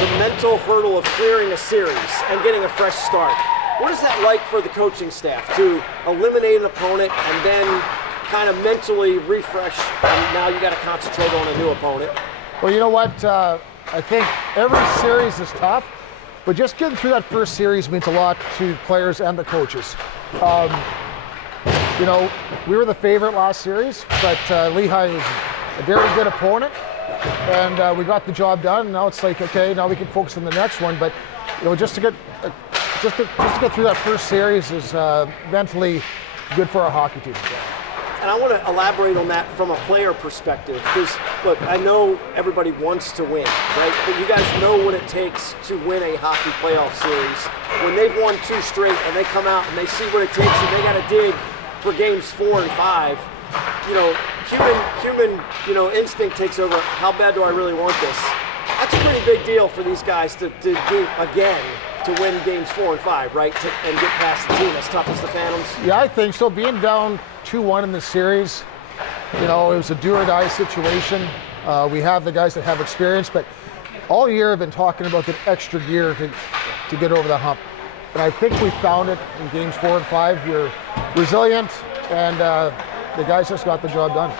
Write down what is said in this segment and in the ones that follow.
the mental hurdle of clearing a series and getting a fresh start. What is that like for the coaching staff to eliminate an opponent and then kind of mentally refresh, and now you got to concentrate on a new opponent? Well, you know what? I think every series is tough, but just getting through that first series means a lot to players and the coaches. You know, we were the favorite last series, but Lehigh was a very good opponent, and we got the job done. Now it's like, okay, now we can focus on the next one. But you know, just to get through that first series is mentally good for our hockey team. And I want to elaborate on that from a player perspective, because look, I know everybody wants to win, right? But you guys know what it takes to win a hockey playoff series. When they've won 2 straight and they come out and they see what it takes and they got to dig for games 4 and 5, you know, human instinct takes over. How bad do I really want this? That's a pretty big deal for these guys to do again, to win games 4 and 5, right? And get past the team as tough as the Phantoms. Yeah, I think so. Being down 2-1 in the series, you know, it was a do or die situation. We have the guys that have experience, but all year I've been talking about the extra gear to get over the hump. And I think we found it in games 4 and 5. We're resilient, and the guys just got the job done.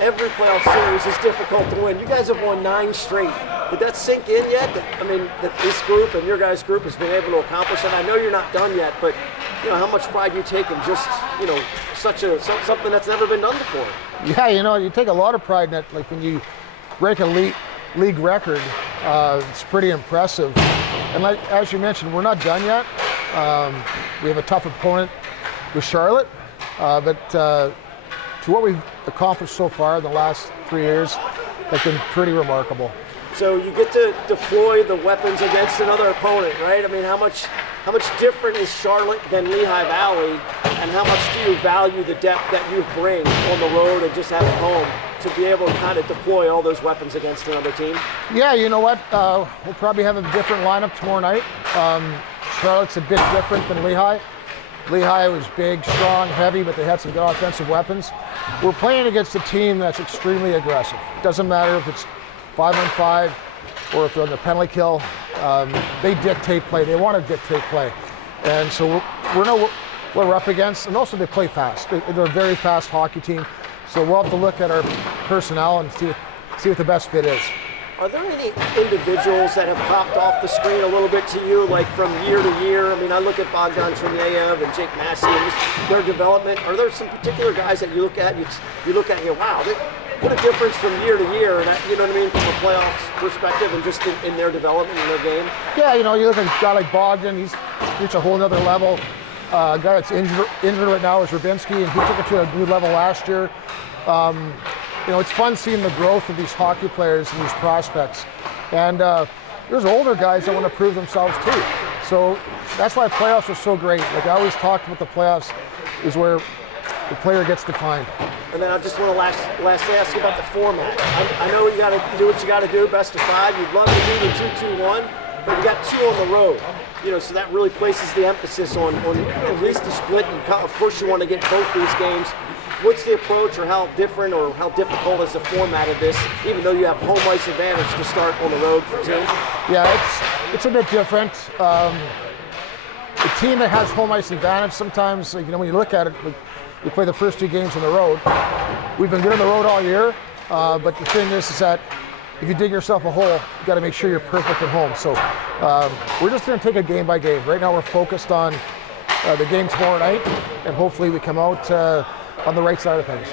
Every playoff series is difficult to win. You guys have won 9 straight. Did that sink in yet? That this group and your guys' group has been able to accomplish it. I know you're not done yet, but you know how much pride you take in just something that's never been done before. Yeah, you know, you take a lot of pride in it. Like when you break a league record, it's pretty impressive. And like as you mentioned, we're not done yet. We have a tough opponent with Charlotte, but to what we've accomplished so far in the last 3 years, that's been pretty remarkable. So you get to deploy the weapons against another opponent, right? I mean, how much different is Charlotte than Lehigh Valley, and how much do you value the depth that you bring on the road and just at home to be able to kind of deploy all those weapons against another team? Yeah, you know what? We'll probably have a different lineup tomorrow night. Charlotte's a bit different than Lehigh. Lehigh was big, strong, heavy, but they had some good offensive weapons. We're playing against a team that's extremely aggressive. It doesn't matter if it's 5-on-5 or if they're on the penalty kill. They dictate play. They want to dictate play. And so we know what we're up against. And also they play fast. They're a very fast hockey team. So we'll have to look at our personnel and see what the best fit is. Are there any individuals that have popped off the screen a little bit to you, like from year to year? I mean, I look at Bogdan Tremyev and Jake Massey and just their development. Are there some particular guys that you look at and you wow, what a difference from year to year, and you know what I mean, from a playoffs perspective and just in their development, in their game? Yeah, you know, you look at a guy like Bogdan, he's reached a whole nother level. A guy that's injured right now is Rubinski, and he took it to a new level last year. You know, it's fun seeing the growth of these hockey players and these prospects. And there's older guys that want to prove themselves too. So that's why playoffs are so great. Like I always talk about the playoffs is where the player gets defined. And then I just want to lastly ask you about the format. I know you got to do what you got to do, best of 5. You'd love to do the 2-2-1, but you got 2 on the road. You know, so that really places the emphasis on at least the split. And of course, you want to get both these games. What's the approach, or how different or how difficult is the format of this, even though you have home ice advantage to start on the road for teams? Yeah, it's a bit different. The team that has home ice advantage, sometimes, you know, when you look at it, we play the first 2 games on the road. We've been good on the road all year, but the thing is that if you dig yourself a hole, you got to make sure you're perfect at home. So we're just going to take it game by game. Right now we're focused on the game tomorrow night, and hopefully we come out on the right side of things.